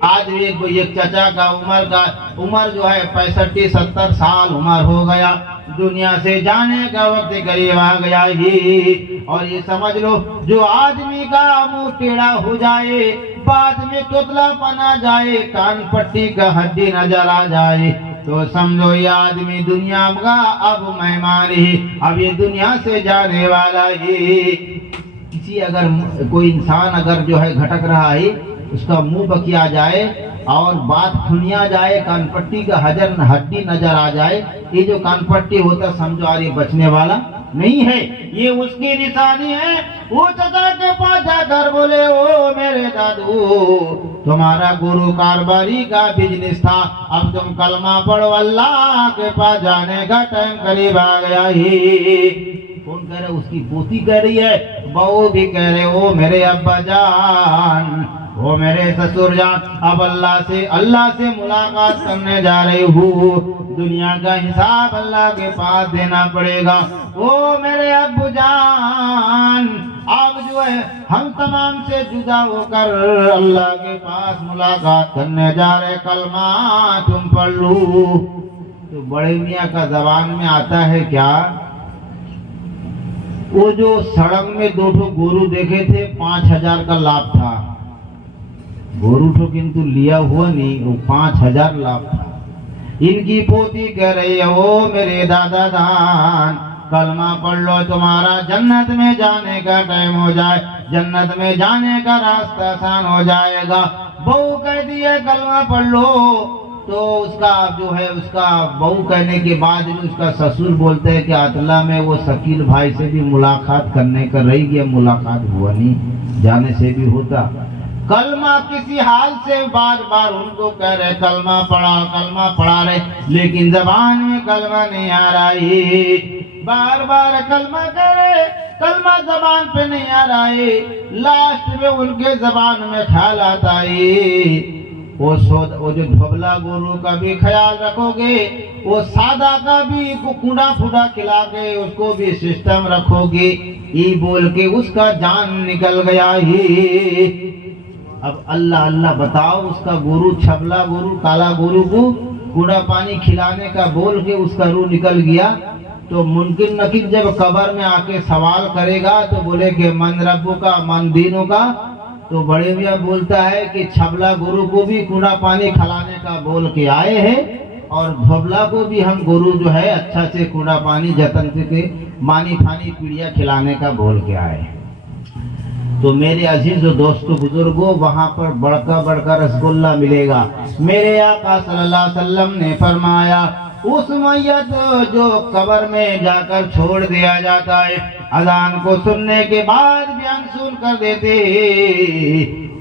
आज एक चाचा का उम्र जो है 65-70 साल उम्र हो गया। दुनिया से जाने का वक्त करीब आ गया ही। और ये समझ लो, जो आदमी का मुंह टेढ़ा हो जाए, बाद में तोतला पना जाए, कान पट्टी का हड्डी नजर आ जाए, तो समझो ये आदमी दुनिया का अब मेहमान ही, अब ये दुनिया से जाने वाला ही। किसी अगर कोई इंसान अगर जो है घटक रहा है, उसका मुंह बकिया जाए और बात खुनिया जाए, कानपट्टी का हड्डी नजर आ जाए, ये जो कानपट्टी होता समझो यार ये बचने वाला नहीं है, ये उसकी निशानी है। वो चाचा के पास जाकर बोले, ओ मेरे दादू, तुम्हारा गुरु कारोबारी का बिजनेस था, अब तुम कलमा पढ़ो, अल्लाह के पास जाने का टाइम करीब आ गया ही। कौन कह रहा है? उसकी पोती कह रही है, बहू भी कह रहे, ओ मेरे अब्बा जान, वो मेरे ससुर जान, अब अल्लाह से मुलाकात करने जा रही हूँ, दुनिया का हिसाब अल्लाह के पास देना पड़ेगा। ओ मेरे अब्बू जान, अब जो है हम तमाम से जुदा होकर अल्लाह के पास मुलाकात करने जा रहे, कलमा तुम पढ़ लो। तो बड़े मियाँ का जबान में आता है क्या, वो जो सड़क में 2 गोरू देखे थे, 5000 का लाभ था, गोरू तो किंतु लिया हुआ नहीं, वो 5000 लाभ था। इनकी पोती कह रही है, ओ मेरे दादा दान, कलमा पढ़ लो, तुम्हारा जन्नत में जाने का टाइम हो जाए, जन्नत में जाने का रास्ता आसान हो जाएगा। बहू कहती है कलमा पढ़ लो, तो उसका जो है, उसका बहू कहने के बाद भी उसका ससुर बोलते हैं कि अतला में वो शकील भाई से भी मुलाकात करने का रही गया, मुलाकात हुआ नहीं, जाने से भी होता। कलमा किसी हाल से बार बार उनको कह रहे कलमा पढ़ा रहे, लेकिन जबान में कलमा नहीं आ रहा है। बार बार कलमा कह रहे, कलमा जबान पे नहीं आ रहा है। लास्ट में उनके जबान में ख्याल आता है, वो जो धोबला गोरू का भी ख्याल रखोगे, वो सादा का भी कूड़ा फूड़ा खिला के उसको भी सिस्टम रखोगे, ये बोल के उसका जान निकल गया ही। अब अल्लाह अल्लाह बताओ, उसका गुरु छबला गुरु काला गुरु को कूड़ा पानी खिलाने का बोल के उसका रूह निकल गया, तो मुमकिन नकीन जब कब्र में आके सवाल करेगा तो बोले कि मन रब्बू का मन दीनों का, तो बड़े मियाँ बोलता है कि छबला गुरु को भी कूड़ा पानी खिलाने का बोल के आए हैं, और धोबला को भी हम गुरु जो है अच्छा से कूड़ा पानी जतन से मानी फानी पीड़िया खिलाने का बोल के आए हैं। तो मेरे अजीज दोस्तों बुजुर्गों, वहां पर बड़का रसगुल्ला मिलेगा। मेरे आका सल्लल्लाहु अलैहि वसल्लम ने फरमाया, उस मैयत जो कब्र में जाकर छोड़ दिया जाता है, अजान को सुनने के बाद बयान सुन कर देते,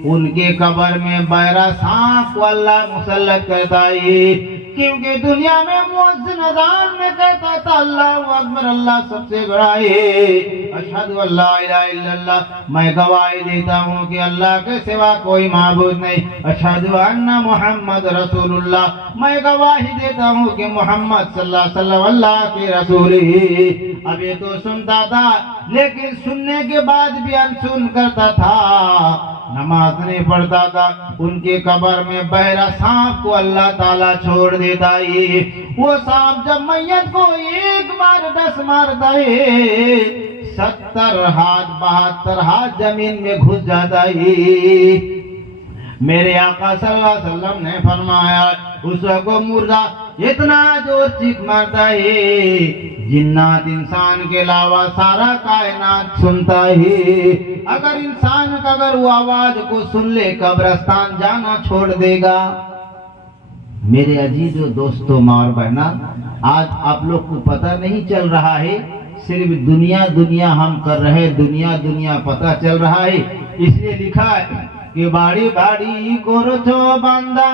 उनके कब्र में बहरा सांप को अल्लाह मुसल्लत करता है। क्योंकि दुनिया में मुअज्जिन अज़ान में कहता था, अल्लाहु अकबर, अल्लाह सबसे बड़ा है, अशहदु अल्ला इलाहा इल्लल्लाह, मैं गवाही देता हूँ कि अल्लाह के सिवा कोई माबूद नहीं, अशहदु अन्ना मुहम्मद रसूलुल्लाह, मैं गवाही देता हूँ कि मोहम्मद सल्लल्लाहु अलैहि वसल्लम अल्लाह के रसूल ही। अब ये तो सुनता था, लेकिन सुनने के बाद भी अनसुन करता था, नमाज नहीं पढ़ता था। उनके कब्र में बहरा सांप को अल्लाह ताला छोड़ देता है। वो सांप जब मैयत को एक बार 10 मारता है, 70 हाथ 72 हाथ जमीन में घुस जाता है। मेरे आका सल्लल्लाहु अलैहि वसल्लम ने फरमाया, उसको मुर्दा इतना जोर चीख मारता है, जिन्नात इंसान के अलावा सारा कायनात सुनता है। अगर इंसान का अगर वो आवाज को सुन ले, कब्रिस्तान जाना छोड़ देगा। मेरे अजीजों दोस्तों माँ और बहना, आज आप लोग को पता नहीं चल रहा है, सिर्फ दुनिया दुनिया हम कर रहे, दुनिया दुनिया पता चल रहा है। इसलिए लिखा है कि बाड़ी बाड़ी कोरो छो बांदा,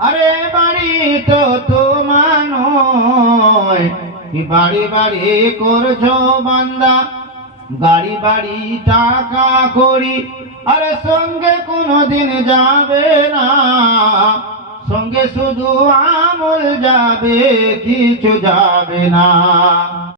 अरे बाड़ी तो मानो, कि बाड़ी बाड़ी कोरो छो बांदा, गाड़ी बाड़ी टाका करी, अरे संगे कोनो दिन जाबे ना, संगे शुधु आमल जाबे किछु जाबे ना।